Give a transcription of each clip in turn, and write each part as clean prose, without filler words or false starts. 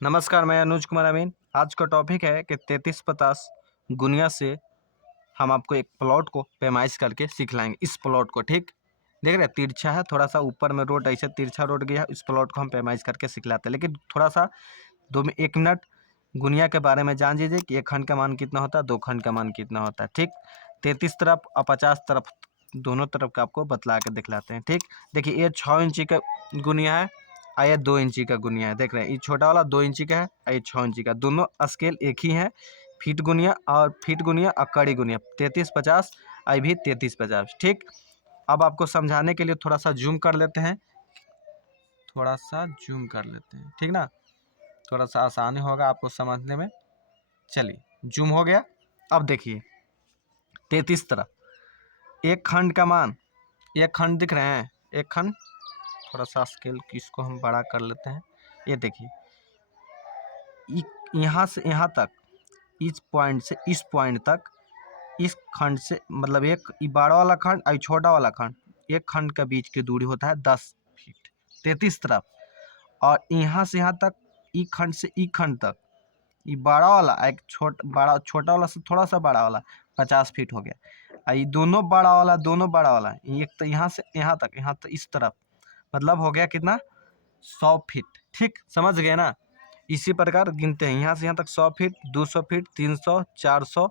नमस्कार, मैं अनुज कुमार अमीन। आज का टॉपिक है कि 3350 गुनिया से हम आपको एक प्लॉट को पैमाइश करके सिखलाएंगे। इस प्लॉट को ठीक देख रहे हैं, तिरछा है, थोड़ा सा ऊपर में रोड ऐसे तिरछा रोड गया है। इस प्लॉट को हम पैमाइश करके सिखलाते हैं, लेकिन थोड़ा सा 1 मिनट गुनिया के बारे में जान लीजिए कि एक खंड का मान कितना होता है, 2 खंड का मान कितना होता है। ठीक, 33 तरफ और 50 तरफ दोनों तरफ का आपको बतला के दिखलाते हैं। ठीक, देखिए ये 6 इंची का गुनिया है और ये 2 इंची का गुनिया है। देख रहे हैं, ये छोटा वाला 2 इंची का है और ये 6 इंची का। दोनों स्केल एक ही है, फीट गुनिया और कड़ी गुनिया। 3350 आई भी 3350। ठीक, अब आपको समझाने के लिए थोड़ा सा जूम कर लेते हैं, ठीक ना, थोड़ा सा आसानी होगा आपको समझने में। चलिए, जूम हो गया। अब देखिए 33 तरफ एक खंड का मान, एक खंड दिख रहे हैं, एक खंड, थोड़ा सा स्केल इसको हम बड़ा कर लेते हैं। ये देखिए, यहाँ से यहाँ तक, इस पॉइंट से इस पॉइंट तक, इस खंड से मतलब एक बड़ा वाला खंड और छोटा वाला खंड, एक खंड के बीच की दूरी होता है 10 फीट 33 तरफ। और यहाँ से यहाँ तक, ई खंड से ई खंड तक, ये बड़ा वाला एक छोटा वाला से थोड़ा सा बड़ा वाला 50 फीट हो गया। और ये दोनों बड़ा वाला एक तो यहाँ से यहाँ तक, यहाँ तो इस तरफ, मतलब हो गया कितना, 100 फीट। ठीक, समझ गए ना। इसी प्रकार गिनते हैं, यहाँ से यहाँ तक 100 फीट, 200 फीट, 300, 400,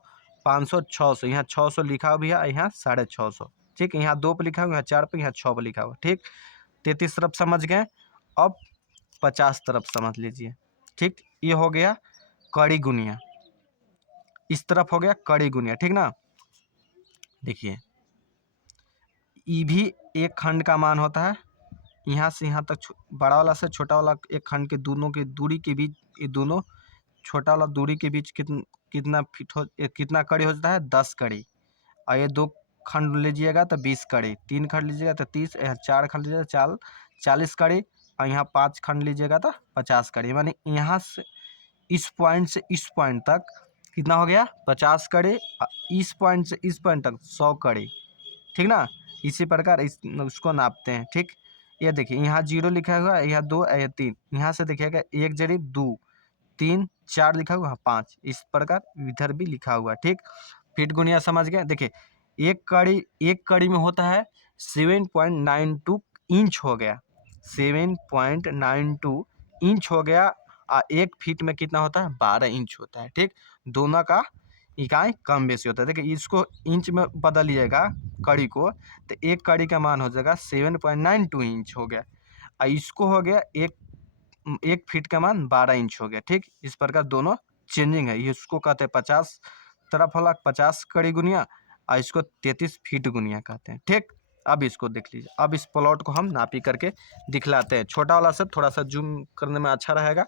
500, 600। यहाँ 600 लिखा हुआ भी है, यहाँ 650। ठीक, यहाँ 2 पे लिखा हुआ, यहाँ 4 पे, यहाँ 6 पे लिखा हुआ। ठीक, 33 तरफ समझ गए। अब 50 तरफ समझ लीजिए। ठीक, ये हो गया कड़ी गुनिया, इस तरफ हो गया कड़ी गुनिया। ठीक ना, देखिए ये भी एक खंड का मान होता है। यहाँ से यहाँ तक बड़ा वाला से छोटा वाला एक खंड के दोनों की दूरी के बीच, ये दोनों छोटा वाला दूरी के बीच कितना फीट हो, कितना कड़ी हो जाता है, 10 कड़ी। और ये 2 खंड लीजिएगा तो 20 कड़ी, 3 खंड लीजिएगा तो 30, 4 खंड लीजिएगा 40 कड़ी, और यहाँ 5 खंड लीजिएगा तो 50 कड़ी। माने यहाँ से इस पॉइंट से इस पॉइंट तक कितना हो गया, 50 कड़ी। इस पॉइंट से इस पॉइंट तक 100 कड़ी। ठीक ना, इसी प्रकार उसको नापते हैं। ठीक, ये देखिए यहाँ 0 लिखा हुआ है, यहाँ 2, यहाँ 3, यहाँ से देखिएगा 1 जरिब 2, 3, 4 लिखा हुआ, 5, इस प्रकार इधर भी लिखा हुआ। ठीक, फीट गुनिया समझ गए। देखिए एक कड़ी में होता है 7.92 इंच हो गया, 7.92 इंच हो गया। एक फीट में कितना होता है, 12 इंच होता है। ठीक, दोनों का इकाई कम बेसी होता है। देखिए इसको इंच में बदलिएगा कड़ी को, तो एक कड़ी का मान हो जाएगा 7.92 इंच हो गया। और इसको हो गया एक फीट का मान 12 इंच हो गया। ठीक, इस प्रकार दोनों चेंजिंग है। इसको कहते हैं 50 तरफ वाला 50 कड़ी गुनिया, और इसको 33 फीट गुनिया कहते हैं। ठीक, अब इसको देख लीजिए। अब इस प्लॉट को हम नापी करके दिखलाते हैं। छोटा वाला से थोड़ा सा जूम करने में अच्छा रहेगा।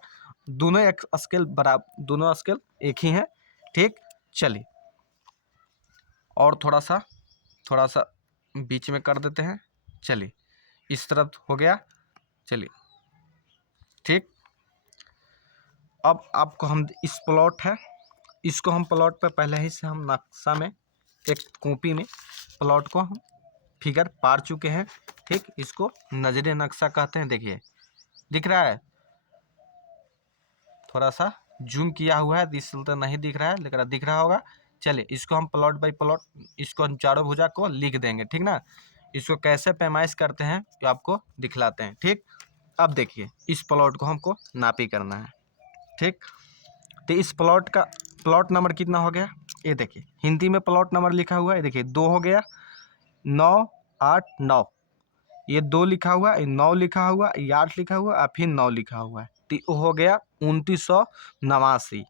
दोनों एक स्केल बराबर, दोनों स्केल एक ही हैं। ठीक, चलिए और थोड़ा सा बीच में कर देते हैं। चलिए, इस तरफ हो गया। चलिए, ठीक, अब आपको हम इस प्लॉट है, इसको हम प्लॉट पे पहले ही से हम नक्शा में एक कॉपी में प्लॉट को हम फिगर पार चुके हैं। ठीक, इसको नजरे नक्शा कहते हैं। देखिए दिख रहा है, थोड़ा सा जूम किया हुआ है, इस तो नहीं दिख रहा है, लेकिन दिख रहा होगा। चलिए, इसको हम प्लॉट बाई प्लॉट, इसको हम चारों भुजा को लिख देंगे। ठीक ना, इसको कैसे पैमाइश करते हैं तो आपको दिखलाते हैं। ठीक, अब देखिए इस प्लॉट को हमको नापी करना है। ठीक, तो इस प्लॉट का प्लॉट नंबर कितना हो गया, ये देखिए हिंदी में प्लॉट नंबर लिखा हुआ है। देखिए 2 हो गया, 9, 8, 9, ये 2 लिखा हुआ, ये 9 लिखा हुआ, ये 8 लिखा हुआ और फिर 9 लिखा हुआ है। तो हो गया 2989,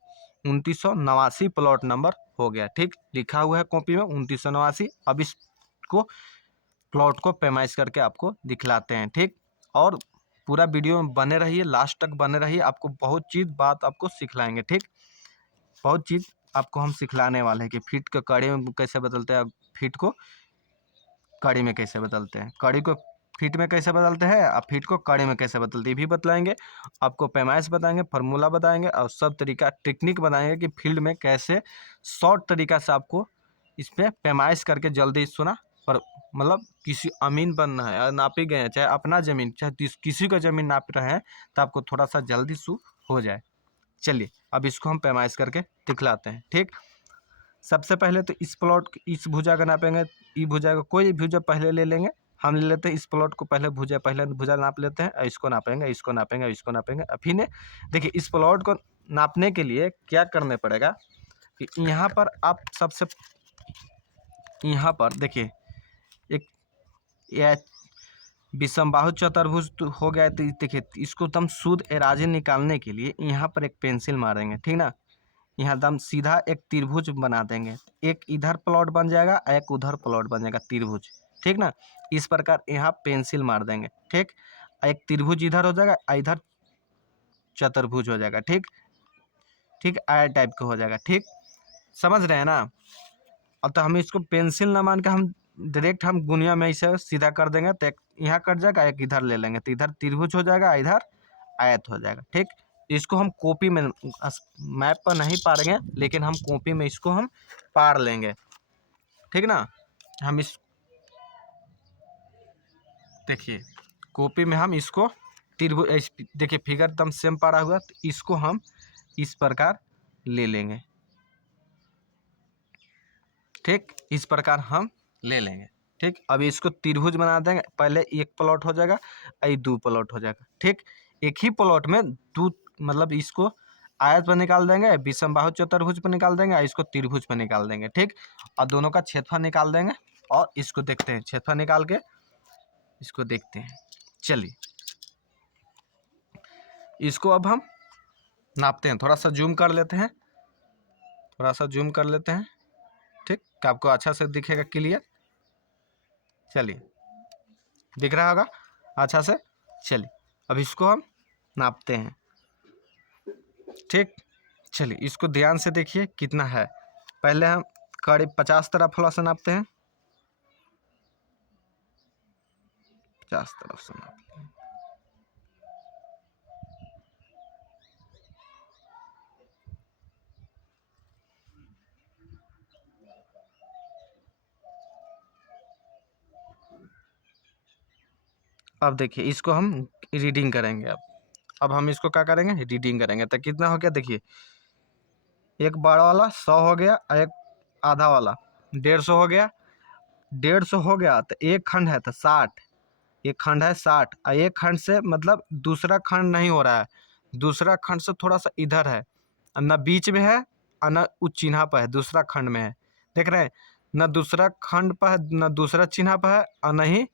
2989 प्लॉट नंबर हो गया। ठीक, लिखा हुआ है कॉपी में 2989। अब इसको प्लॉट को पैमाइश करके आपको दिखलाते हैं। ठीक, और पूरा वीडियो में बने रहिए, लास्ट तक बने रहिए, आपको बहुत चीज़ बात आपको सिखलाएंगे। ठीक, बहुत चीज़ आपको हम सिखलाने वाले हैं कि फीट को कड़ी में कैसे बदलते हैं, फीट को कड़ी में कैसे बदलते हैं, कड़ी को फीट में कैसे बदलते हैं, और फीट को कड़ी में कैसे बदलते हैं, ये भी बतलाएंगे। आपको पैमाइश बताएंगे, फार्मूला बताएंगे, और सब तरीका टेक्निक बताएंगे कि फील्ड में कैसे शॉर्ट तरीका से आपको इस पर पैमाइश करके जल्दी सुना पर, मतलब किसी अमीन बनना है, नापी गए हैं, चाहे अपना ज़मीन चाहे किसी का ज़मीन नाप रहे हैं, तो आपको थोड़ा सा जल्दी शू हो जाए। चलिए अब इसको हम पैमाइश करके दिखलाते हैं। ठीक, सबसे पहले तो इस प्लॉट इस भुजा का नापेंगे, ई भुजा का कोई भुजा पहले ले लेंगे। हम ले लेते हैं इस प्लॉट को पहले भुजा नाप लेते हैं, इसको नापेंगे, इसको नापेंगे, इसको नापेंगे। अभी ने देखिए इस प्लॉट को नापने के लिए क्या करने पड़ेगा कि यहाँ पर आप सबसे यहाँ पर देखिए एक विषमबाहु चतुर्भुज तो हो गया। तो देखिए इसको दम शुद्ध एराजी निकालने के लिए यहाँ पर एक पेंसिल मारेंगे, ठीक ना। यहाँ दम सीधा एक त्रिभुज बना देंगे, एक इधर प्लॉट बन जाएगा, एक उधर प्लॉट बन जाएगा त्रिभुज, ठीक ना। इस प्रकार यहाँ पेंसिल मार देंगे, ठीक। एक त्रिभुज इधर हो जाएगा, इधर चतुर्भुज हो जाएगा, ठीक ठीक, आया टाइप का हो जाएगा। ठीक, समझ रहे हैं ना। अब तो हम इसको पेंसिल ना मान के हम डायरेक्ट हम गुनिया में इसे सीधा कर देंगे, तो एक यहाँ कट जाएगा, एक इधर ले लेंगे, तो इधर त्रिभुज हो जाएगा, इधर आयत हो जाएगा। ठीक, इसको हम कॉपी में मैप पर नहीं पारेंगे, लेकिन हम कॉपी में इसको हम पार लेंगे, ठीक ना। हम इस देखिए कॉपी में हम इसको त्रिभुज, देखिए फिगर एकदम सेम पारा हुआ, तो इसको हम इस प्रकार ले लेंगे। ठीक, इस प्रकार हम ले लेंगे। ठीक, अब इसको त्रिभुज बना देंगे, पहले एक प्लॉट हो जाएगा, दो प्लॉट हो जाएगा। ठीक, एक ही प्लॉट में दो मतलब इसको आयत पर निकाल देंगे, विषमबाहु चतुर्भुज पर निकाल देंगे, इसको त्रिभुज पर निकाल देंगे। ठीक, और दोनों का क्षेत्रफल निकाल देंगे, और इसको देखते हैं क्षेत्रफल निकाल के इसको देखते हैं। चलिए इसको अब हम नापते हैं, थोड़ा सा जूम कर लेते हैं, थोड़ा सा जूम कर लेते हैं। ठीक, आपको अच्छा से दिखेगा क्लियर। चलिए दिख रहा होगा अच्छा से। चलिए अब इसको हम नापते हैं। ठीक, चलिए इसको ध्यान से देखिए कितना है। पहले हम करीब 50 तरफ वाला से नापते हैं, 50 तरफ से नापते हैं। अब देखिए इसको हम रीडिंग करेंगे। अब हम इसको क्या करेंगे, रीडिंग करेंगे। तो कितना हो गया देखिए, एक बड़ा वाला 100 हो गया, एक आधा वाला 150 हो गया, 150 हो गया। तो एक खंड है तो 60, एक खंड है 60, और एक खंड से मतलब दूसरा खंड नहीं हो रहा है, दूसरा खंड से थोड़ा सा इधर है, न बीच में है और न उस चिन्ह पर है, दूसरा खंड में है। देख रहे हैं, न दूसरा खंड पर है, न दूसरा चिन्ह पर है, और न ही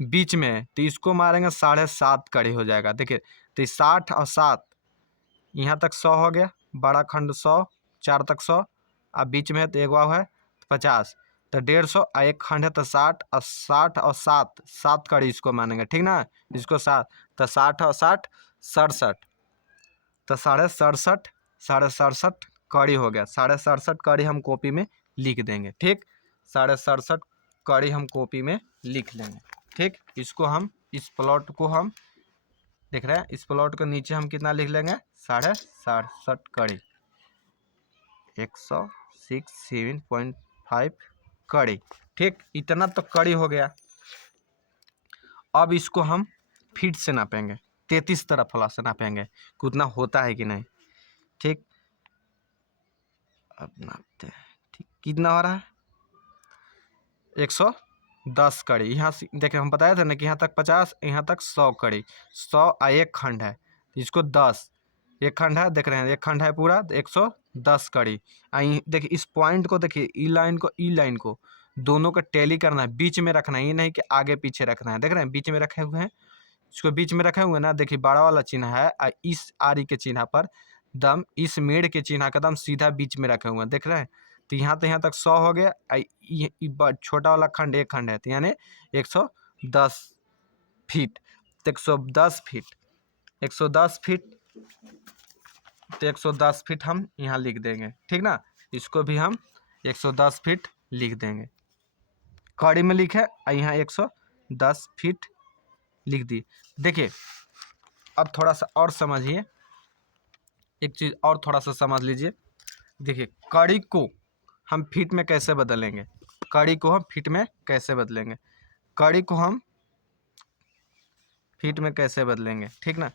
बीच में है। तो इसको मारेंगे 7.5 कड़ी हो जाएगा। देखिए तो 60 और 7 यहाँ तक 100 हो गया, बड़ा खंड 100, 4 तक 100, और बीच में है तो एक है 50, तो 150, और एक खंड है तो 60, और 60 और 7 7 कड़ी इसको मानेंगे, ठीक ना। इसको 7, तो 60 और 60 67, तो 67.5 67.5 कड़ी हो गया। 67.5 कड़ी हम कॉपी में लिख देंगे। ठीक, 67.5 कड़ी हम कॉपी में लिख लेंगे। ठीक, इसको हम इस प्लॉट को हम देख रहे हैं, इस प्लॉट को नीचे हम कितना लिख लेंगे, 67.5 कड़ी, 167.5 कड़ी। ठीक, इतना तो कड़ी हो गया। अब इसको हम फीट से नापेंगे, 33 तरफ वाला से नापेंगे कि उतना होता है कि नहीं। ठीक, अब नापते हैं। ठीक, कितना हो रहा है, 110 कड़ी। यहाँ से देखिए हम बताए थे ना कि यहाँ तक 50, यहाँ तक 100 कड़ी, 100 और एक खंड है, इसको 10, एक खंड है, देख रहे हैं एक खंड है पूरा, 110 कड़ी। देखिए इस पॉइंट को देखिए, ई लाइन को दोनों को टैली करना है, बीच में रखना है, ये नहीं कि आगे पीछे रखना है। देख रहे हैं बीच में रखे हुए हैं, इसको बीच में रखे हुए ना। देखिए बड़ा वाला चिन्ह है, और इस आरी के चिन्ह पर दम, इस मेड़ के चिन्ह का दम सीधा बीच में रखे हुए हैं, देख रहे हैं। तो यहाँ तक 100 हो गया, छोटा वाला खंड एक खंड है, तो यानी 110 फीट, तो 110 फीट, 110 फीट, तो 110 फीट हम यहाँ लिख देंगे, ठीक ना। इसको भी हम 110 फीट लिख देंगे, कड़ी में लिखे, और यहाँ 110 फीट लिख दी। देखिए अब थोड़ा सा और समझिए, एक चीज़ और थोड़ा सा समझ लीजिए। देखिए कड़ी को हम फीट में कैसे बदलेंगे, कड़ी को हम फीट में कैसे बदलेंगे, कड़ी को हम फीट में कैसे बदलेंगे, ठीक ना।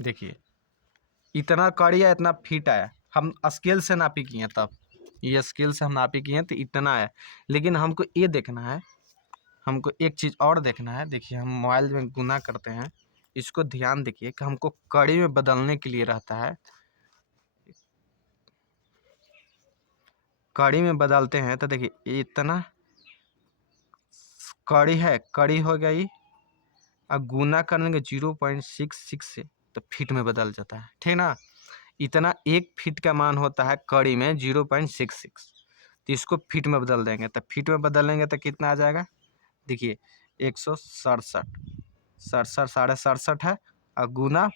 देखिए इतना कड़ी है, इतना फीट आया, हम स्केल से नापी किए हैं, तब ये स्केल से हम नापी किए हैं तो इतना है। लेकिन हमको ये देखना है, हमको एक चीज़ और देखना है। देखिए हम मोबाइल में गुना करते हैं, इसको ध्यान देखिए कि हमको कड़ी में बदलने के लिए रहता है, कड़ी में बदलते हैं तो देखिए इतना कड़ी है, कड़ी हो गई, अब गुना करेंगे 0.66 से तो फीट में बदल जाता है, ठीक ना। इतना 1 फीट का मान होता है कड़ी में 0.66, तो इसको फीट में बदल देंगे, तो फीट में बदलेंगे तो कितना आ जाएगा। देखिए 167, 67 है, और गुना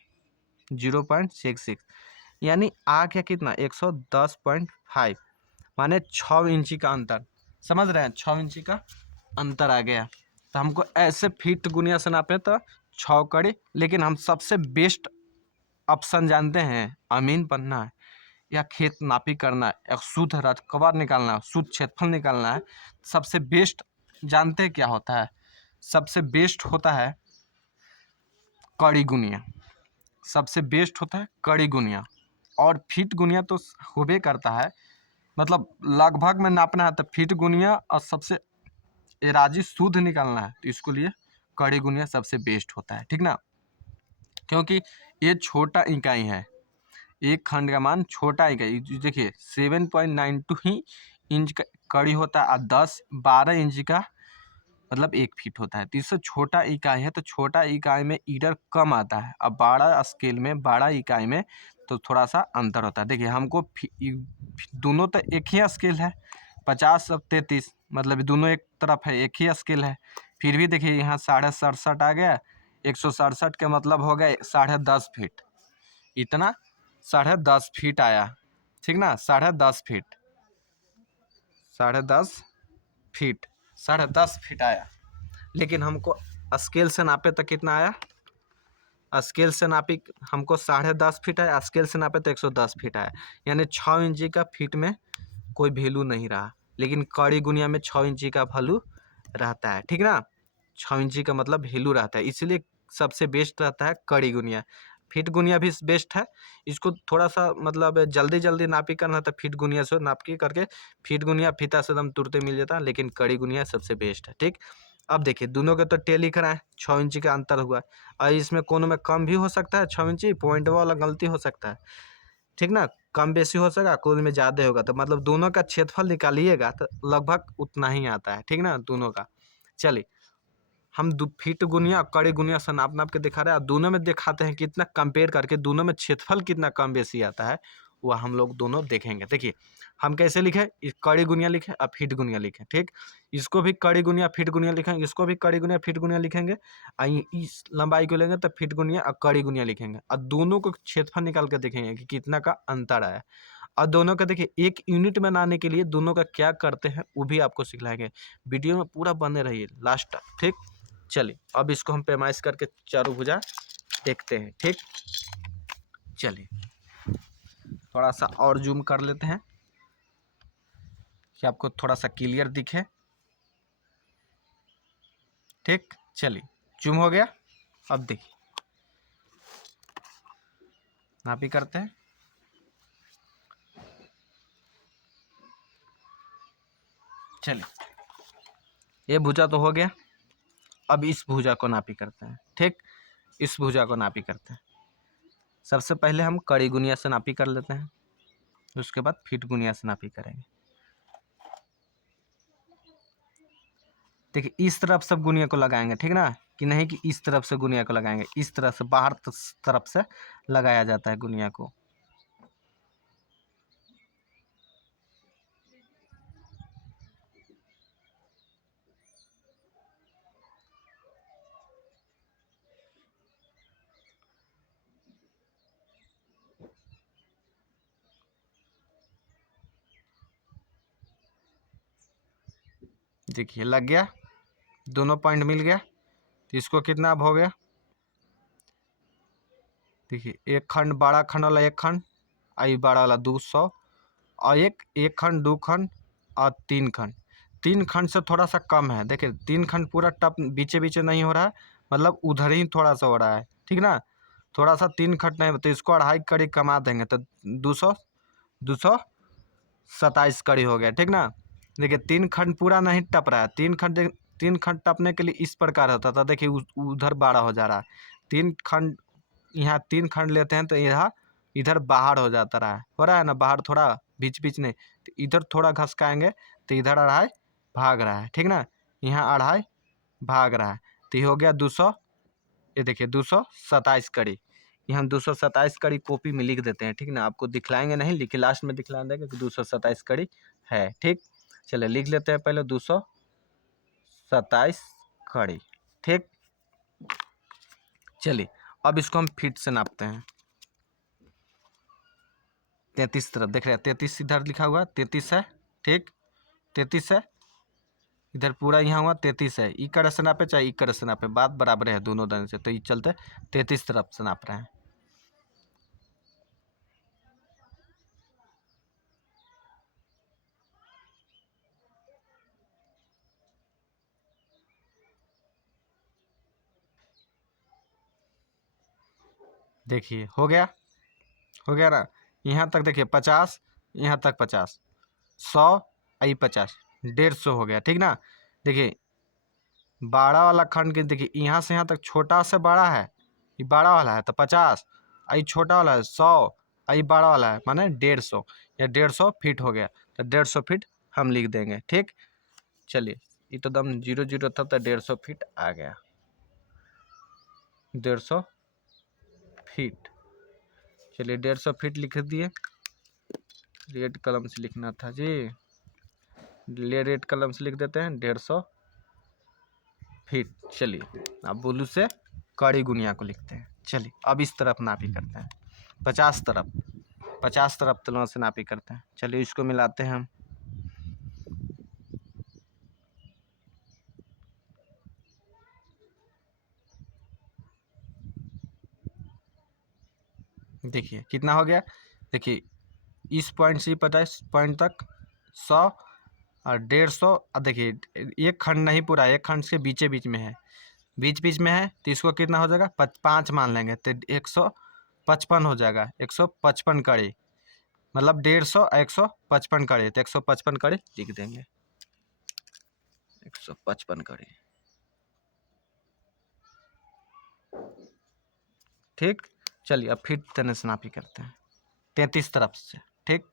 0.66, यानी आ गया कितना 110.5, माने 6 इंची का अंतर। समझ रहे हैं, 6 इंची का अंतर आ गया। तो हमको ऐसे फीट गुनिया से नापे तो 6 कड़ी। लेकिन हम सबसे बेस्ट ऑप्शन जानते हैं, अमीन बनना है या खेत नापी करना है या शुद्ध रकबा निकालना है, शुद्ध क्षेत्रफल निकालना है, सबसे बेस्ट जानते हैं क्या होता है। सबसे बेस्ट होता है कड़ी गुनिया, सबसे बेस्ट होता है कड़ी गुनिया। और फीट गुनिया तो होबे करता है, मतलब लगभग में नापना है तो फीट गुनिया, और सबसे एराजी शुद्ध निकालना है तो इसको लिए कड़ी गुनिया सबसे बेस्ट होता है, ठीक ना। क्योंकि ये छोटा इकाई है, एक खंड का मान छोटा इकाई, देखिए 7.92 ही इंच का कड़ी होता है, और 12 इंच का मतलब 1 फीट होता है। तो इससे छोटा इकाई है, तो छोटा इकाई में ईडर कम आता है, अब बड़ा स्केल में, बड़ा इकाई में तो थोड़ा सा अंतर होता है। देखिए हमको दोनों तो एक ही स्केल है, 50 और 33, मतलब दोनों एक तरफ है, एक ही स्केल है। फिर भी देखिए यहाँ 67.5 आ गया, 167 का मतलब हो गया 10.5 फीट, इतना 10.5 फीट आया, ठीक ना। 10.5 फीट, 10.5 फीट, 10.5 फीट आया। लेकिन हमको स्केल से नापे तो कितना आया, स्केल से नापी हमको 10.5 फीट आया, स्केल से नापे तो 110 फीट आया, यानी 6 इंची का फीट में कोई वैल्यू नहीं रहा। लेकिन कड़ी गुनिया में 6 इंची का वैल्यू रहता है, ठीक ना। 6 इंची का मतलब वैल्यू रहता है, इसलिए सबसे बेस्ट रहता है कड़ी गुनिया। फीट गुनिया भी बेस्ट है, इसको थोड़ा सा मतलब जल्दी जल्दी नापी करना तो फीट गुनिया से नाप के करके फीट गुनिया फीता से एकदम तुरते मिल जाता है, लेकिन कड़ी गुनिया सबसे बेस्ट है, ठीक। अब देखिए दोनों के तो टेल लिख रहा है, 6 इंची का अंतर हुआ, और इसमें कोनो में कम भी हो सकता है 6 इंची, पॉइंट वाला गलती हो सकता है, ठीक ना। कम बेसी हो सका, कोई में ज़्यादा होगा, तो मतलब दोनों का क्षेत्रफल निकालिएगा तो लगभग उतना ही आता है, ठीक ना, दोनों का। चलिए हम फीट गुनिया और कड़ी गुनिया से नाप नाप के दिखा रहे हैं, और दोनों में दिखाते हैं कितना कंपेयर करके दोनों में क्षेत्रफल कितना कम बेसी आता है, वह हम लोग दोनों देखेंगे। देखिए हम कैसे लिखे, कड़ी गुनिया लिखे और फीट गुनिया लिखे, ठीक। इसको भी कड़ी गुनिया फीट गुनिया लिखेंगे, इसको भी कड़ी गुनिया फीट गुनिया लिखेंगे, और इस लंबाई को लेंगे तो फीट गुनिया और कड़ी गुनिया लिखेंगे, और दोनों को क्षेत्रफल निकाल के देखेंगे कि कितना का अंतर आया। और दोनों का देखिए एक यूनिट में लाने के लिए दोनों का क्या करते हैं वो भी आपको सिखलाएंगे। वीडियो में पूरा बने रहिए लास्ट तक, ठीक। चलिए अब इसको हम पैमाइश करके चारों भुजा देखते हैं, ठीक। चलिए थोड़ा सा और जूम कर लेते हैं कि आपको थोड़ा सा क्लियर दिखे, ठीक। चलिए जूम हो गया, अब देखिए नापी करते हैं। चलिए ये भुजा तो हो गया, अब इस भुजा को नापी करते हैं, ठीक। इस भुजा को नापी करते हैं। सबसे पहले हम कड़ी गुनिया से नापी कर लेते हैं, उसके बाद फीट गुनिया से नापी करेंगे। देखिए इस तरफ सब गुनिया को लगाएंगे, ठीक ना, कि नहीं कि इस तरफ से गुनिया को लगाएंगे, इस तरफ से बाहर तरफ से लगाया जाता है गुनिया को। देखिए लग गया, दोनों पॉइंट मिल गया, तो इसको कितना अब हो गया। देखिए एक खंड, बड़ा खंड वाला एक खंड, आई बड़ा वाला 200, और एक खंड, 2 खंड और 3 खंड। 3 खंड से थोड़ा सा कम है, देखिए 3 खंड पूरा टप बीचे बीचे नहीं हो रहा है, मतलब उधर ही थोड़ा सा हो रहा है, ठीक ना। थोड़ा सा 3 खंड नहीं, तो इसको 2.5 कड़ी कमा देंगे तो 227 कड़ी हो गया, ठीक ना। देखिए 3 खंड पूरा नहीं टप रहा है, 3 खंड टपने के लिए इस प्रकार होता था। देखिए उधर 12 हो जा रहा है, 3 खंड, यहाँ 3 खंड लेते हैं तो यहाँ इधर बाहर हो जाता रहा है, हो रहा है ना बाहर, थोड़ा बीच बीच नहीं, तो इधर थोड़ा घसकाएंगे तो इधर 2.5 भाग रहा है, ठीक ना। यहाँ 2.5 भाग रहा है, तो ये हो गया 200, ये देखिए 227 कड़ी। यहाँ 227 कड़ी कॉपी में लिख देते हैं, ठीक ना। आपको दिखलाएंगे नहीं, लिखिए लास्ट में दिखला देंगे कि 227 कड़ी है, ठीक। चलिए लिख लेते हैं पहले 227 कड़ी, ठीक। चलिए अब इसको हम फीट से नापते हैं। 33 तरफ देख रहे हैं, 33 इधर लिखा हुआ 33 है, ठीक। 33 है, इधर पूरा यहाँ हुआ 33 है। ई कर से नापे चाहे ई कर से नापे, बात बराबर है दोनों तरह से, तो ये चलते 33 तरफ से नाप रहे हैं। देखिए हो गया ना। यहाँ तक देखिए 50, यहाँ तक 50, 100, आई 50, 150 हो गया, ठीक ना। देखिए 12 वाला खंड के देखिए यहाँ से यहाँ तक छोटा से बड़ा है, ये 12 वाला है तो 50, आई छोटा वाला है 100, आई 12 वाला है माने 150, या 150 फीट हो गया, तो 150 फीट हम लिख देंगे, ठीक। चलिए ये तो दम 0 था तो 150 फीट आ गया, 150 फीट। चलिए 150 फीट लिख दिए, रेड कलम से लिखना था जी, रेड कलम से लिख देते हैं 150 फीट। चलिए अब बुलू से कड़ी गुनिया को लिखते हैं। चलिए अब इस तरफ नापी करते हैं, 50 तरफ तलों से नापी करते हैं। चलिए इसको मिलाते हैं हम, देखिए कितना हो गया। देखिए इस पॉइंट से 50 पॉइंट तक 100 और 150, और देखिए एक खंड नहीं पूरा, एक खंड के बीच में है, बीच में है, तो इसको कितना हो जाएगा 5 मान लेंगे तो 155 हो जाएगा, 155 कड़ी, मतलब 150 155 कड़ी, तो 155 कड़ी लिख देंगे, 155 कड़ी, ठीक। चलिए अब फिर तने से नापी करते हैं 33 तरफ से, ठीक।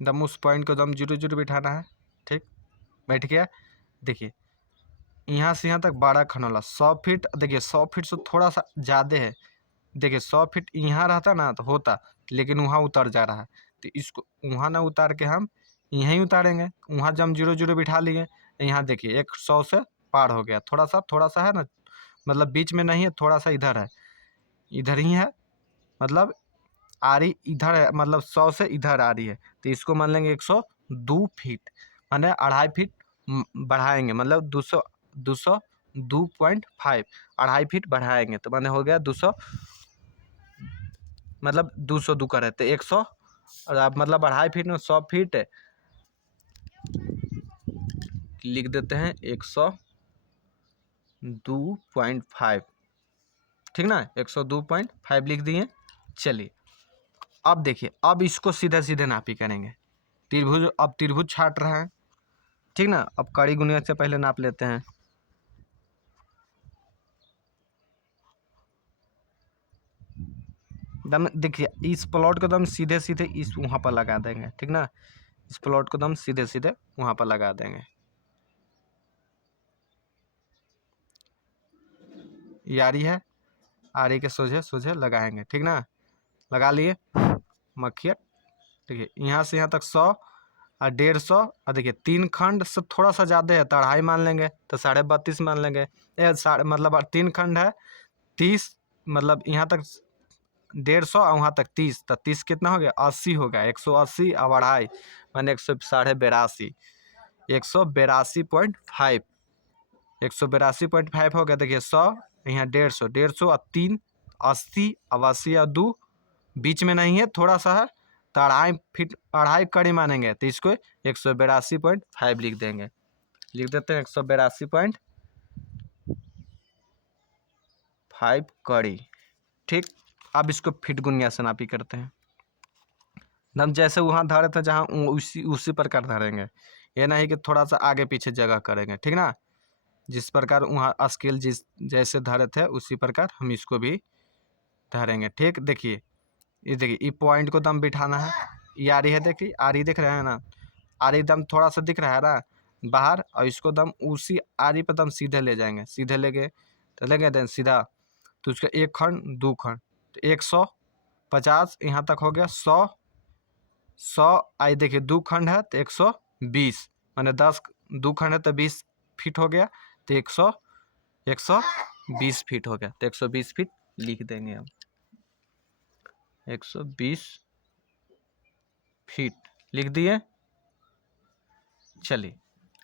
दम उस पॉइंट को दम 0 बिठाना है, ठीक। बैठ गया। देखिए यहाँ से यहाँ तक 12 खनौला 100 फीट, देखिए 100 फीट से थोड़ा सा ज़्यादा है। देखिए 100 फीट यहाँ रहता ना तो होता, लेकिन वहाँ उतर जा रहा है, तो इसको वहाँ ना उतार के हम यहीं उतारेंगे। वहाँ जब हम 0 बिठा लिए, यहाँ देखिए 100 से पार हो गया, थोड़ा सा है ना, मतलब बीच में नहीं है, थोड़ा सा इधर है, इधर ही है, मतलब आ रही इधर है, मतलब 100 से इधर आ रही है, तो इसको मान लेंगे 102 फीट, माने 2.5 फीट बढ़ाएंगे, मतलब 202.5, 2.5 फीट बढ़ाएंगे, तो माने हो गया 200, मतलब 202 का रहते 100, और आप मतलब 2.5 फीट में 100 फीट लिख देते हैं 102.5, ठीक ना, 102.5 लिख दिए। चलिए अब देखिए, अब इसको सीधे नापी करेंगे, त्रिभुज, अब त्रिभुज छाट रहा है, ठीक ना। अब कड़ी गुनिया से पहले नाप लेते हैं। दम देखिए इस प्लॉट को दम सीधे इस वहाँ पर लगा देंगे, ठीक ना। इस प्लॉट को दम सीधे वहाँ पर लगा देंगे, यारी है, आरी के सोझे लगाएंगे, ठीक ना। लगा लिए मक्खिया। देखिए यहाँ से यहाँ तक 100 और 150, और देखिए 3 खंड से थोड़ा सा ज़्यादा है तो 2.5 मान लेंगे, तो 32.5 मान लेंगे, मतलब 3 खंड है 30, मतलब यहाँ तक 150 और वहाँ तक 30, तो 30 कितना हो गया 80 हो गया, 180 और 2.5 मैंने 182.5, 182.5, 182.5 हो गया। देखिए 100, यहाँ 150 और 3 80, अब 80 और 2 बीच में नहीं है, थोड़ा सा है, तो 2.5 कड़ी मानेंगे तो इसको 182.5 लिख देंगे। लिख देते हैं 182.5 कड़ी। ठीक, अब इसको फीट गुनिया से नापी करते हैं। हम जैसे वहाँ धरे थे जहाँ उसी प्रकार धरेंगे, ये नहीं कि थोड़ा सा आगे पीछे जगह करेंगे। ठीक ना, जिस प्रकार वहाँ स्केल जैसे धरे थे उसी प्रकार हम इसको भी धरेंगे। ठीक, देखिए ये पॉइंट को दम बिठाना है। ये आरी है, देखिए आरी दिख रहा है ना, आरी दम थोड़ा सा दिख रहा है ना बाहर, और इसको दम उसी आरी पर दम सीधे ले जाएंगे। सीधे लेके तो लेंगे दें सीधा, तो उसका 1 खंड 2 खंड तो 150 यहाँ तक हो गया। 100 आई देखिए 2 खंड है तो 120, माने 10 2 खंड है तो 20 फीट हो गया, तो 120 फीट हो गया। तो 120 फीट लिख देंगे हम, 120 फीट लिख दिए। चलिए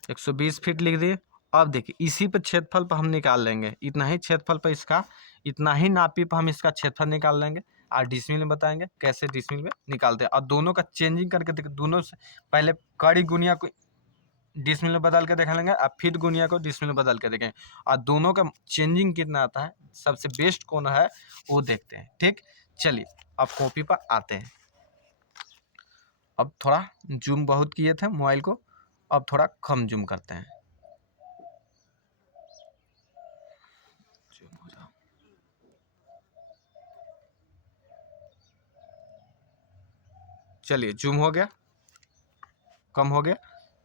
120 फीट लिख दिए। अब देखिए इसी पे क्षेत्रफल पर हम निकाल लेंगे, इतना ही क्षेत्रफल पर इसका, इतना ही नापी पर हम इसका क्षेत्रफल निकाल लेंगे। और डिसमिल में बताएंगे कैसे डिसमिल में निकालते हैं। और दोनों का चेंजिंग करके देखें, दोनों से पहले कड़ी गुनिया को डिसमिल में बदल के देख लेंगे, और फीट गुनिया को डिसमिल में बदल के देखें, और दोनों का चेंजिंग कितना आता है, सबसे बेस्ट कौन है वो देखते हैं। ठीक, चलिए अब कॉपी पर आते हैं। अब थोड़ा जूम बहुत किए थे मोबाइल को, अब थोड़ा कम जूम करते हैं। चलिए जूम हो गया, कम हो गया।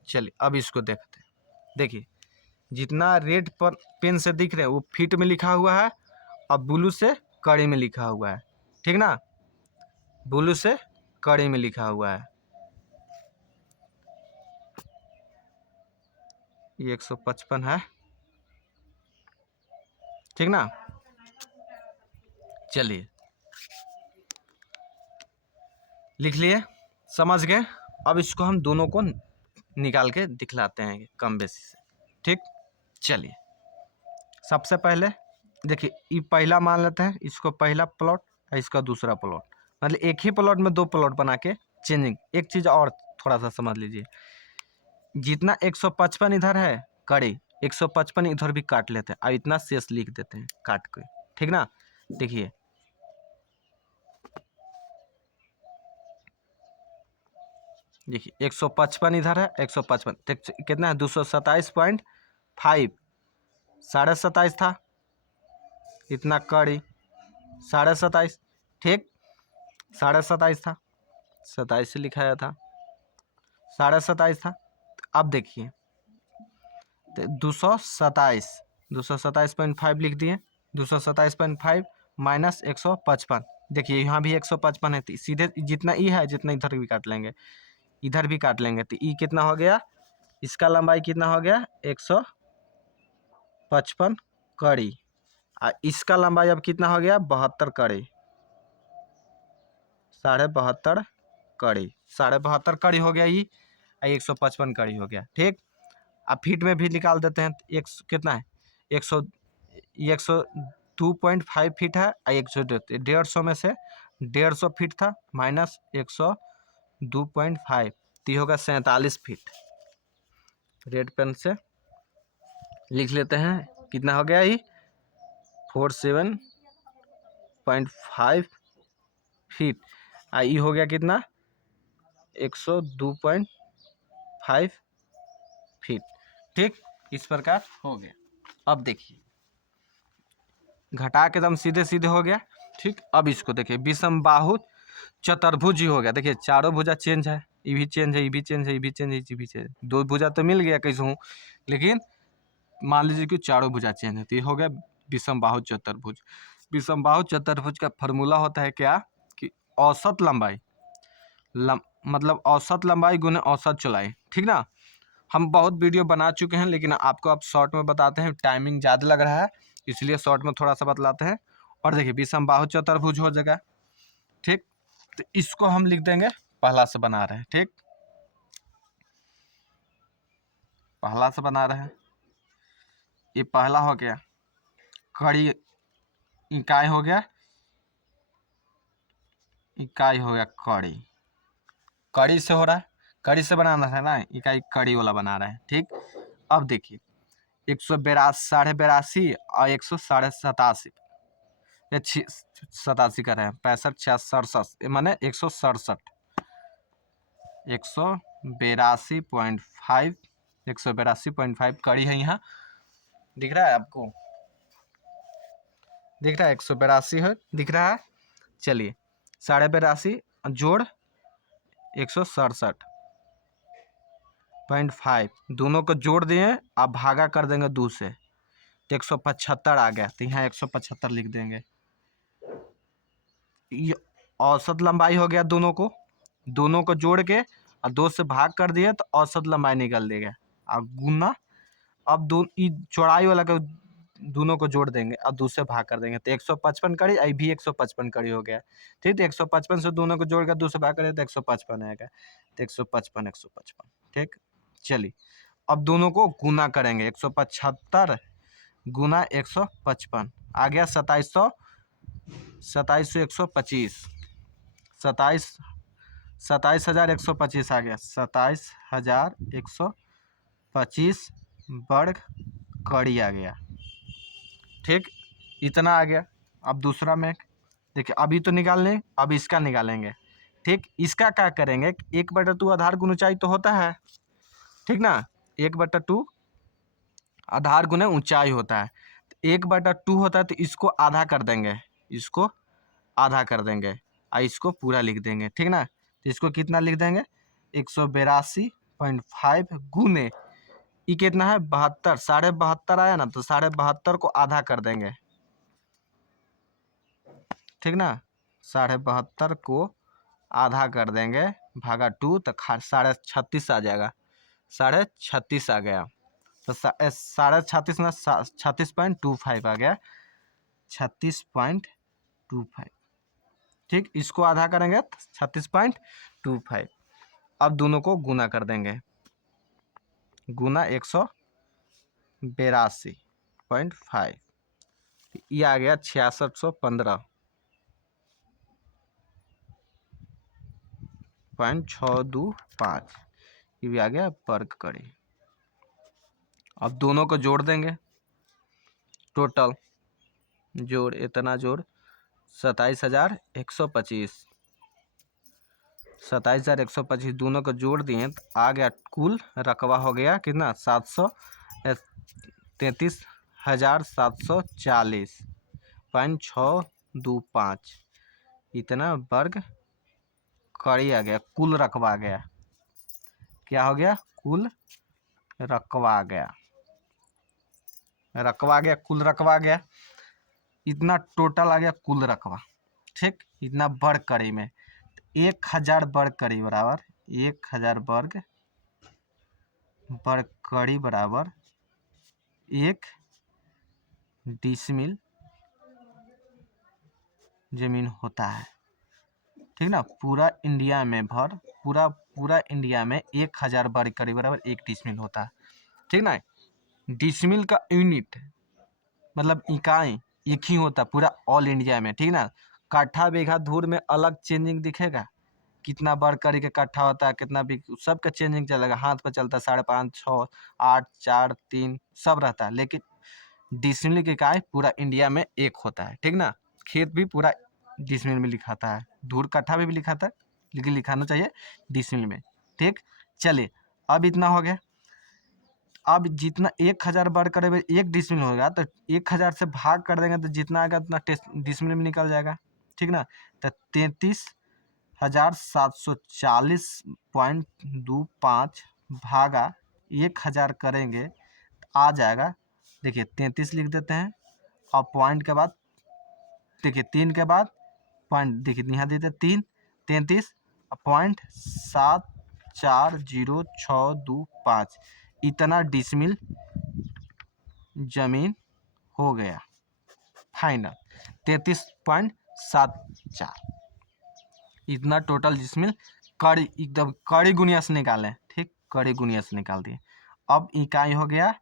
चलिए अब इसको देखते हैं। देखिए जितना रेड पर पेन से दिख रहा है वो फीट में लिखा हुआ है, और ब्लू से कड़ी में लिखा हुआ है। ठीक ना, ब्लू से कड़ी में लिखा हुआ है। ये 155 है। ठीक ना, चलिए लिख लिए, समझ गए। अब इसको हम दोनों को निकाल के दिखलाते हैं कम बेसी से। ठीक, चलिए सबसे पहले देखिए ये पहला मान लेते हैं, इसको पहला प्लॉट और इसका दूसरा प्लॉट, मतलब एक ही प्लॉट में 2 प्लॉट बना के चेंजिंग। एक चीज़ और थोड़ा सा समझ लीजिए, जितना 155 इधर है कड़ी, 155 इधर भी काट लेते हैं और इतना शेष लिख देते हैं काट के। ठीक ना, देखिए देखिए 155 इधर है, 155 कितना है 227.5, 27.5 था इतना कड़ी, 27.5। ठीक, 27.5 था, 27 से लिखाया था, 27.5 था। अब देखिए 227.5 लिख दिए, 227.5 माइनस 155। देखिए यहाँ भी 155 है, तो सीधे जितना ई है जितना इधर भी काट लेंगे, इधर भी काट लेंगे, तो ई कितना हो गया, इसका लंबाई कितना हो गया 155 कड़ी, और इसका लंबाई अब कितना हो गया 72 कड़ी, 72.5 कड़ी, 72.5 कड़ी हो गया ये, 155 कड़ी हो गया। ठीक, अब फीट में भी निकाल देते हैं। एक कितना है 102.5 फीट है, 150 में से 150 फीट था माइनस 102.5, तो ये होगा 47 फीट। रेड पेन से लिख लेते हैं, कितना हो गया ये 47.5 फीट, ये हो गया कितना 102.5 फीट। ठीक, इस प्रकार हो गया। अब देखिए घटा के दम सीधे सीधे हो गया। ठीक, अब इसको देखिए विषम बाहु चतुर्भुज हो गया। देखिए चारों भुजा चेंज है, ये भी चेंज है, ये भी चेंज है, ये भी चेंज है, ये भी चेंज है। 2 भुजा तो मिल गया कैसे हूँ, लेकिन मान लीजिए कि चारों भुजा चेंज है, तो ये हो गया विषम बाहु चतुर्भुज। विषम बाहु चतुर्भुज का फॉर्मूला होता है क्या, कि औसत लंबाई मतलब औसत लंबाई गुने औसत चौड़ाई। ठीक ना, हम बहुत वीडियो बना चुके हैं, लेकिन आपको अब शॉर्ट में बताते हैं, टाइमिंग ज़्यादा लग रहा है इसलिए शॉर्ट में थोड़ा सा बतलाते हैं। और देखिए विषम बाहु चतुर्भुज हो जाएगा। ठीक, तो इसको हम लिख देंगे, पहला से बना रहे हैं। ठीक, पहला से बना रहे हैं, ये पहला हो गया, कड़ी इकाई हो गया, इकाई हो गया कड़ी। कड़ी से हो रहा है, कड़ी से बनाना है ना, इकाई कड़ी वाला बना रहे हैं। ठीक, अब देखिए 182 और 187 87 कर रहे हैं, 65 माने 167 182.5 182.5 कड़ी है यहाँ, दिख रहा है आपको, दिख रहा है 182 है, दिख रहा है। चलिए 82.5 जोड़ 167.5 दोनों को जोड़ दिए, आप भागा कर देंगे 2 से तो 175 आ गया, तो यहाँ 175 लिख देंगे। ये औसत लंबाई हो गया, दोनों को जोड़ के और 2 से भाग कर दिए तो औसत लंबाई निकल देगा। और गुना, अब चौड़ाई वाला को दोनों को जोड़ देंगे और 2 से भाग कर देंगे तो 155 कड़ी, आई भी 155 कड़ी हो गया। ठीक, तो 155 से दोनों को जोड़कर 2 से भाग करें तो 155 आएगा, तो 155 ठीक। चलिए अब दोनों को गुना करेंगे, 175 गुना 155 आ गया 2700 125 27,125 आ गया, 27,125 वर्ग कड़ी आ गया। ठीक, इतना आ गया। अब दूसरा में देखिए, अभी तो निकाल लें, अब इसका निकालेंगे। ठीक, इसका क्या करेंगे, 1/2 आधार गुण ऊंचाई तो होता है, ठीक ना, 1/2 आधार गुने ऊंचाई होता है, 1/2 होता है तो इसको आधा कर देंगे, इसको आधा कर देंगे और इसको पूरा लिख देंगे। ठीक ना, तो इसको कितना लिख देंगे, 182.5 गुने, ये कितना है 72, 72.5 आया ना, तो 72.5 को आधा कर देंगे। ठीक ना, 72.5 को आधा कर देंगे भागा 2 तो 36.5 आ जाएगा, 36.5 आ गया, तो 36.5 में 36.25 आ गया, 36.25। ठीक, इसको आधा करेंगे 36.25। अब दोनों को गुना कर देंगे, गुना 182.5, ये आ गया 6615.625, ये भी आ गया वर्ग कड़ी। अब दोनों को जोड़ देंगे, टोटल जोड़ इतना जोड़ 27,125 27,125 दोनों को जोड़ दिए तो आ गया, कुल रकबा हो गया कितना 733,740.625, इतना वर्ग कड़ी आ गया, कुल रकबा आ गया। क्या हो गया, कुल रकबा आ गया, रकबा आ गया, कुल रकबा आ गया, इतना टोटल आ गया कुल रकबा। ठीक, इतना वर्ग कड़ी में 1000 वर्ग कड़ी बराबर 1000 वर्ग कड़ी बराबर 1 डिसमिल जमीन होता है। ठीक ना, पूरा इंडिया में पूरा इंडिया में 1000 वर्ग कड़ी बराबर 1 डिसमिल होता है। ठीक ना, डिसमिल का यूनिट मतलब इकाई एक ही होता है पूरा ऑल इंडिया में। ठीक ना, काठा बीघा धूर में अलग चेंजिंग दिखेगा, कितना वर्ग कड़ी के काठा होता है, कितना भी सबका चेंजिंग चलेगा, हाथ पर चलता है 5.5 6 8 4 3 सब रहता है, लेकिन डिसमिल की इकाई पूरा इंडिया में एक होता है। ठीक ना, खेत भी पूरा डिसमिल में लिखाता है, धूर कट्ठा भी लिखाता है, लेकिन लिखाना चाहिए डिसमिल में। ठीक, चलिए अब इतना हो गया, अब जितना 1000 वर्ग करेंगे 1 डिसमिल होगा, तो 1000 से भाग कर देंगे तो जितना आएगा उतना डिसमिल में निकल जाएगा। ठीक ना, तो 33,740.25 भागा 1000 करेंगे आ जाएगा, देखिए 33 लिख देते हैं और पॉइंट के बाद देखिए 3 के बाद पॉइंट देखिए यहाँ देते 3 33.740,625 इतना डिसमिल जमीन हो गया फाइनल 33.74, इतना टोटल डिसमिल कड़ी एकदम कड़ी गुनिया से निकालें। ठीक, कड़ी गुनिया से निकाल दिए। अब इकाई हो गया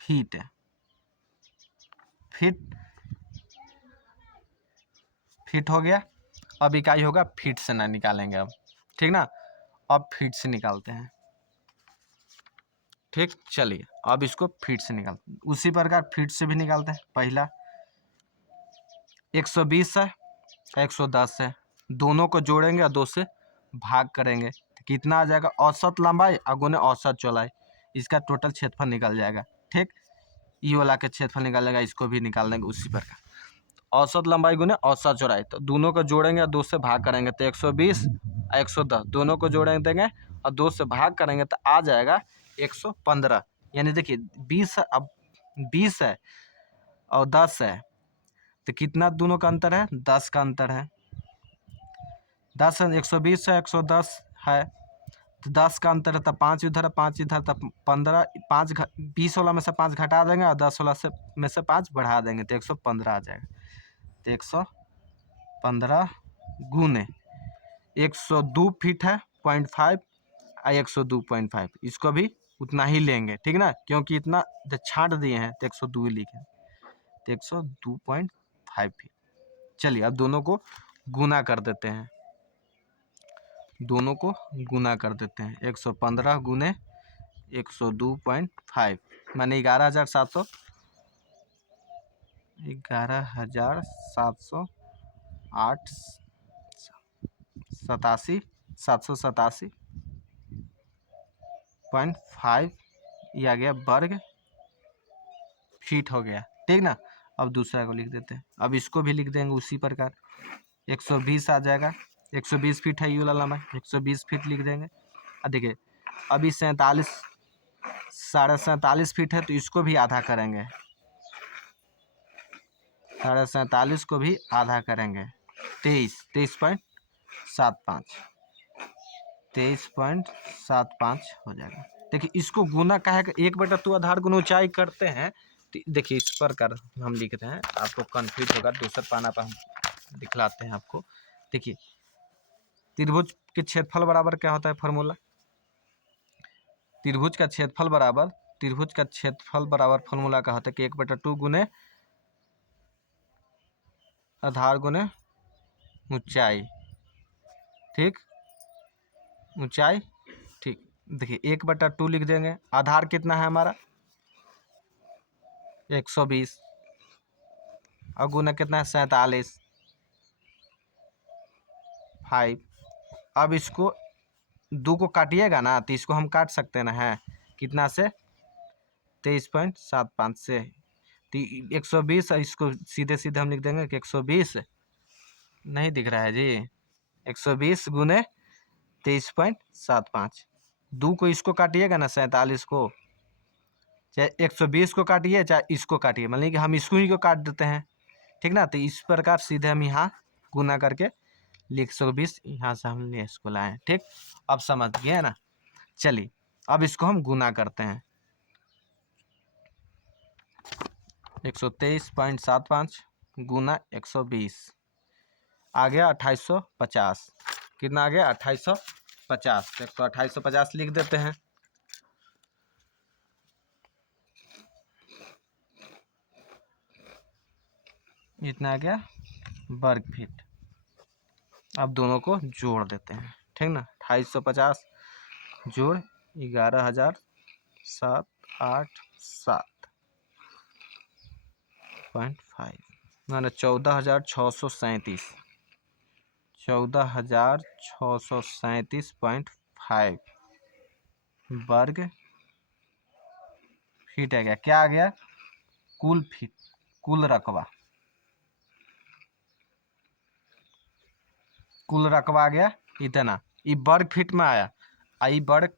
फीट, फीट हो गया। अब इकाई होगा फीट से ना निकालेंगे अब, ठीक ना। अब फीट से निकालते हैं, ठीक। चलिए अब इसको फीट से निकालते हैं, उसी प्रकार फीट से भी निकालते हैं। पहला 120 है, 110 है, दोनों को जोड़ेंगे और 2 से भाग करेंगे तो कितना आ जाएगा, औसत लंबाई गुने औसत चौड़ाई, इसका टोटल क्षेत्रफल निकल जाएगा, ठीक। ई वाला के क्षेत्रफल निकाल लेगा, इसको भी निकाल लेंगे उसी प्रकार। औसत लंबाई गुने औसत चौड़ाई, तो दोनों को जोड़ेंगे और 2 से भाग करेंगे तो 120 और 110 दोनों को जोड़ेंगे देंगे और 2 से भाग करेंगे तो आ जाएगा 115। यानी देखिए 20 है, अब 20 है और 10 है तो कितना दोनों का अंतर है, 10 का अंतर है। 10 है, 120 है, 110 है तो 10 का अंतर है, तब 5 इधर है 5 इधर, तब 15, 20 वाला में से 5 घटा देंगे और 10 वाला से में से 5 बढ़ा देंगे तो 115 आ जाएगा। तो 115 गुने 102 फीट है 0.5 और 102.5, इसको भी उतना ही लेंगे, ठीक ना, क्योंकि इतना छांट दिए हैं तो 102 ही लिखे, तो 102.5 फीट। चलिए अब दोनों को गुना कर देते हैं, दोनों को गुना कर देते हैं। 115 गुने 102.5 माने 11,700, 11,708 787.5 ये आ गया वर्ग फीट हो गया, ठीक ना। अब दूसरा को लिख देते हैं, अब इसको भी लिख देंगे उसी प्रकार। 120 आ जाएगा, 120 फीट है ये वाला लंबाई, 120 फीट लिख देंगे। अब देखिए अभी 47 फीट है तो इसको भी आधा करेंगे, 47 को भी आधा करेंगे, 23.75 हो जाएगा। देखिए इसको गुना का है, 1/2 आधार गुना ऊंचाई करते हैं तो देखिए इस प्रकार हम लिख रहे हैं, आपको कंफ्यूज होगा, दूसरा पाना पर हम दिखलाते हैं आपको। देखिए त्रिभुज के क्षेत्रफल बराबर क्या होता है फॉर्मूला, त्रिभुज का क्षेत्रफल बराबर फॉर्मूला का होता है कि 1/2 गुने आधार गुने ऊंचाई, ठीक, ऊंचाई, ठीक। देखिए 1/2 लिख देंगे, आधार कितना है हमारा 120 और गुना कितना है 47.5। अब इसको 2 को काटिएगा ना तो इसको हम काट सकते हैं ना, है कितना से 23.75 से, तो 120 और इसको सीधे सीधे हम लिख देंगे कि 120 नहीं दिख रहा है जी, 120 गुने 23.75, 2 को इसको काटिएगा ना 47 को, चाहे 120 को काटिए चाहे इसको काटिए, मान लीजिए कि हम इसको ही को काट देते हैं, ठीक ना। तो इस प्रकार सीधे हम यहाँ गुना करके लिख 120 यहाँ से हमने इसको लाए, ठीक। अब समझ गए ना। चलिए अब इसको हम गुना करते हैं, 123.75 गुना 120 आ गया 2850, कितना आ गया 2850, तो 2850 लिख देते हैं। इतना आ गया वर्ग फीट। अब दोनों को जोड़ देते हैं, ठीक ना, 2850 जोड़ 11,787.5 माने 14,637.5 वर्ग फीट आ गया। क्या आ गया, कुल फीट, कुल रकबा आ गया इतना, ये वर्ग फीट में आया, आई वर्ग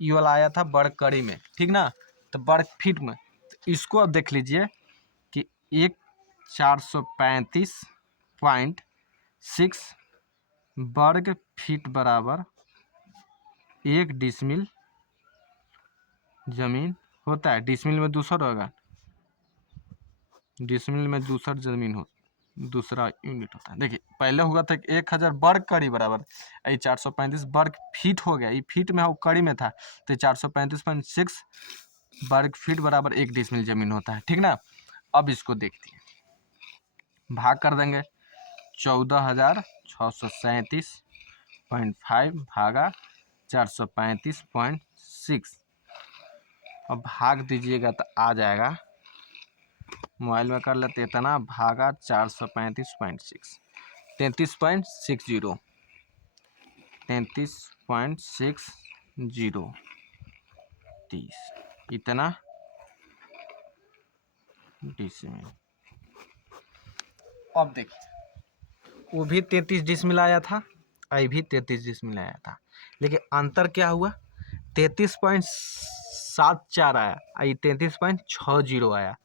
ये वाला आया था वर्ग कड़ी में, ठीक ना। तो वर्ग फीट में तो इसको अब देख लीजिए कि 435.6 वर्ग फीट बराबर 1 डिसमिल जमीन होता है। डिसमिल में दूसरा होगा, डिसमिल में दूसरा जमीन हो, दूसरा यूनिट होता है। देखिए पहले हुआ था 1000 वर्ग कड़ी बराबर, ये 435 वर्ग फीट हो गया, ये फीट में वो कड़ी में था तो 435.6 वर्ग फीट बराबर 1 डिसमिल जमीन होता है, ठीक ना। अब इसको देखते हैं, भाग कर देंगे 14,637.5 भागा 435.6। अब भाग दीजिएगा तो आ जाएगा, मोबाइल में कर लेते इतना, भागा 435.6, 33.60, 33.60 30 इतना डिसमिल। अब देखिए वो भी 33 डिसमिल आया था, ये भी 33 डिसमिल आया था, लेकिन अंतर क्या हुआ, 33.74 आया, ये 33.60 आया।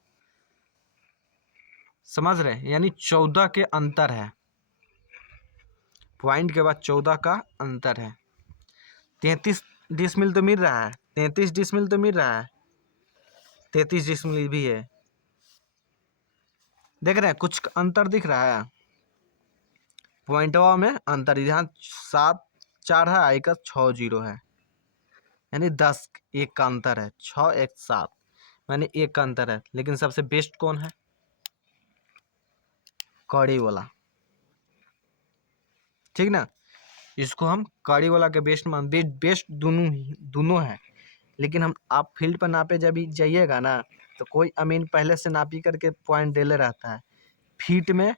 समझ रहे, यानी 14 के अंतर है, पॉइंट के बाद 14 का अंतर है। 33 डिसमिल तो मिल रहा है, 33 डिसमिल तो मिल रहा है, 33 डिसमिल भी है, देख रहे हैं कुछ अंतर दिख रहा है, पॉइंटवा में अंतर, यहाँ 7-4 है, आई का 6-0 है, यानी 10 एक का अंतर है, 6-1-7 यानी एक का अंतर है। लेकिन सबसे बेस्ट कौन है, कड़ी वाला, ठीक ना, इसको हम कड़ी वाला के बेस्ट मान, बेस्ट दोनों है। लेकिन हम आप फील्ड पर नापे जब जाइएगा ना, तो कोई अमीन पहले से नापी करके पॉइंट डेले रहता है फीट में,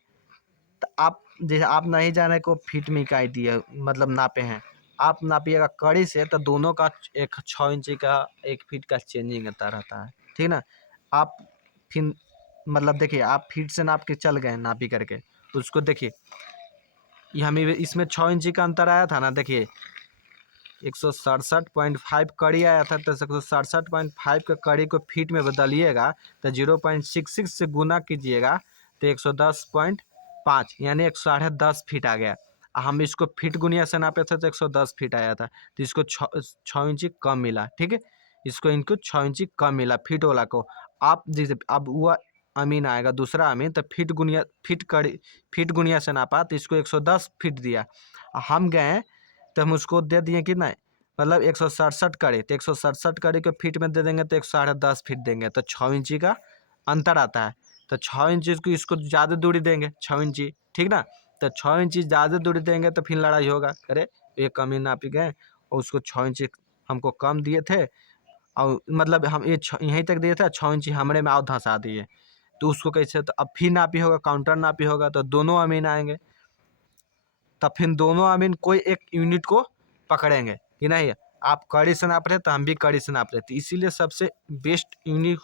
तो आप जैसे आप नहीं जाने को फीट में इकाई दिए मतलब नापे हैं, आप नापिएगा कड़ी से, तो दोनों का एक 6 इंची का 1 फीट का चेंजिंग आता रहता है, ठीक ना। आप फिर मतलब देखिए, आप फीट से नाप के चल गए नापी करके, तो उसको देखिए, ये हमें इसमें 6 इंची का अंतर आया था ना, देखिए 167.5 कड़ी आया था, तो 167.5 के कड़ी को फीट में बदलिएगा तो 0.66 से गुना कीजिएगा तो 110.5 यानी 10.5 फीट आ गया। हम इसको फीट गुनिया से नापे थे तो 110 फीट आया था, तो इसको 6 इंची कम मिला, ठीक है, इसको इनको 6 इंची कम मिला फीट वाला को। आप जैसे अब वो अमीन आएगा दूसरा अमीन, तो फीट गुनिया से नापा तो इसको 110 फीट दिया, हम गए तो हम उसको दे दिए कि नहीं, मतलब 167 कड़ी, तो 167 कड़ी को फीट में दे देंगे तो 110.5 फीट देंगे, तो 6 इंची का अंतर आता है, तो 6 इंची को इसको ज़्यादा दूरी देंगे 6 इंची, ठीक ना, तो 6 इंची ज़्यादा दूरी देंगे तो फिर लड़ाई होगा, अरे एक कमी नाप गए और उसको 6 इंची हमको कम दिए थे, और मतलब हम ये यहीं तक दिए थे, 6 इंची हमरे में और धंसा दिए, तो उसको कैसे, तो अब फिर नापी होगा, काउंटर नापी होगा, तो दोनों अमीन आएंगे, तब फिर दोनों अमीन कोई एक यूनिट को पकड़ेंगे कि नहीं, आप कड़ी से नाप रहे तो हम भी कड़ी से नाप रहे थे, इसीलिए सबसे बेस्ट यूनिट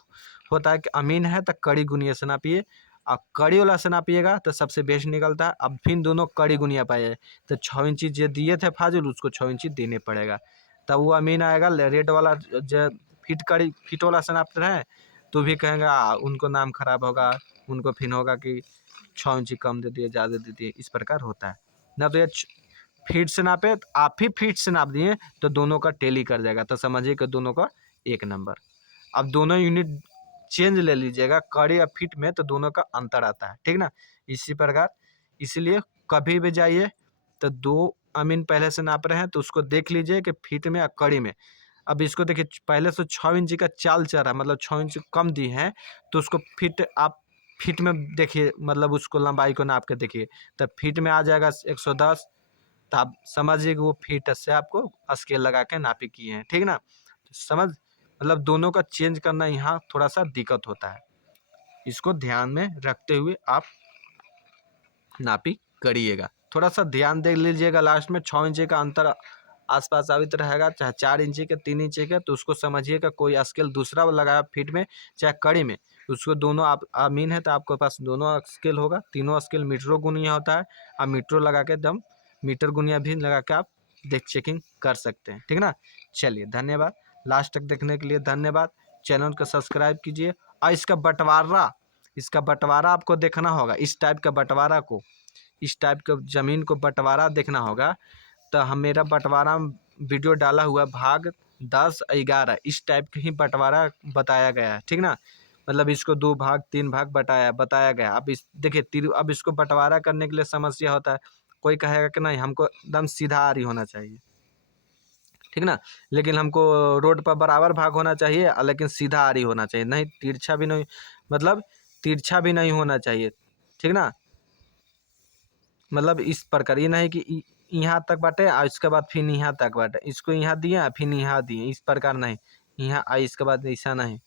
होता है कि अमीन है तो कड़ी गुनिया से नापिए, और कड़ी वाला से नापिएगा तो सबसे बेस्ट निकलता है। अब फिर दोनों कड़ी गुनिया पाए, तो 6 इंची जो दिए थे फाजिल, उसको 6 इंची देने पड़ेगा, तब वो अमीन आएगा। रेड वाला जो फीट वाला से नापते रहे तो भी कहेंगे उनको नाम खराब होगा, उनको फिर होगा कि 6 इंची कम दे दिए, ज़्यादा दे दिए, इस प्रकार होता है ना। तो ये फीट से नापे तो आप ही फीट से नाप दिए तो दोनों का टेली कर जाएगा, तो समझिए कि दोनों का एक नंबर। अब दोनों यूनिट चेंज ले लीजिएगा कड़ी या फीट में, तो दोनों का अंतर आता है, ठीक ना, इसी प्रकार। इसलिए कभी भी जाइए तो 2 अमीन पहले से नाप रहे हैं तो उसको देख लीजिए कि फीट में या कड़ी में। अब इसको देखिए पहले से 6 इंची का चाल चल रहा है, मतलब 6 इंच कम दी है, तो उसको आप फीट में देखिए, मतलब उसको लंबाई को नाप के देखिए, तब फीट में आ जाएगा 110, तो आप समझिए कि वो फीट से आपको स्केल लगा के नापी किए हैं, ठीक ना। तो समझ, मतलब दोनों का चेंज करना यहाँ थोड़ा सा दिक्कत होता है, इसको ध्यान में रखते हुए आप नापी करिएगा। थोड़ा सा ध्यान दे लीजिएगा, लास्ट में 6 इंची का अंतर आसपास आवित रहेगा, चाहे 4 इंची के 3 इंची के, तो उसको समझिएगा कोई स्केल दूसरा लगाया फीट में चाहे कड़ी में, उसको दोनों आप अमीन है तो आपके पास दोनों स्केल होगा, तीनों स्केल मीटरों गुनिया होता है, आप मीटरों लगा के दम मीटर गुनिया भी लगा के आप चेकिंग कर सकते हैं, ठीक ना। चलिए धन्यवाद, लास्ट तक देखने के लिए धन्यवाद, चैनल को सब्सक्राइब कीजिए। और इसका बंटवारा आपको देखना होगा, इस टाइप का बंटवारा को, इस टाइप का ज़मीन को बंटवारा देखना होगा, तो हम मेरा बंटवारा वीडियो डाला हुआ भाग 10-11 इस टाइप के ही बंटवारा बताया गया है, ठीक ना, मतलब इसको 2 भाग 3 भाग बताया गया। अब इस देखिए अब इसको बंटवारा करने के लिए समस्या होता है, कोई कहेगा कि नहीं हमको एकदम सीधा आरी होना चाहिए, ठीक ना, लेकिन हमको रोड पर बराबर भाग होना चाहिए, लेकिन सीधा आरी होना चाहिए, नहीं तिरछा भी नहीं, मतलब तिरछा भी नहीं होना चाहिए, ठीक ना, मतलब इस प्रकार, ये नहीं कि यहाँ तक बाटे और इसके बाद फिर यहाँ तक बाटे, इसको यहाँ दिया फिर यहाँ दिए, इस प्रकार नहीं। यहाँ आई इसके बाद ऐसा नहीं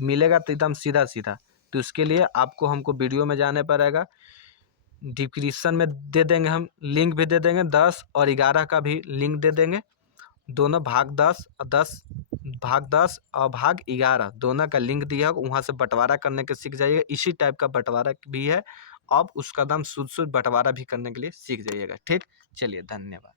मिलेगा, तो एकदम सीधा सीधा। तो उसके लिए आपको हमको वीडियो में जाने पड़ेगा, डिस्क्रिप्शन में दे देंगे, हम लिंक भी दे देंगे, 10 और 11 का भी लिंक दे देंगे। दोनों भाग 10 और 10 और भाग 11 दोनों का लिंक दिया होगा, वहाँ से बंटवारा करने के सीख जाइएगा। इसी टाइप का बंटवारा भी है, अब उसका दाम शुद्ध बंटवारा भी करने के लिए सीख जाइएगा। ठीक, चलिए धन्यवाद।